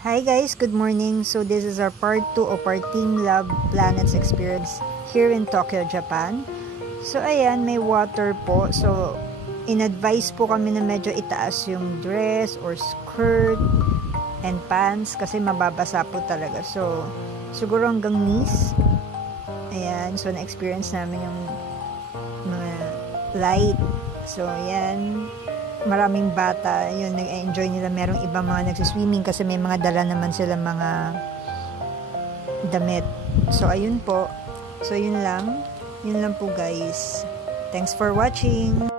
Hi guys, good morning. So this is our part 2 of our Team Love Planets experience here in Tokyo, Japan. So ayan, may water po. So in-advise po kami na medyo itaas yung dress or skirt and pants kasi mababasa po talaga. So siguro hanggang knees. Ayan, so na-experience namin yung mga light. So ayan, maraming bata, yun, nag-enjoy nila. Merong ibang mga nagsiswimming kasi may mga dala naman sila mga damit. So ayun po. So yun lang po guys. Thanks for watching.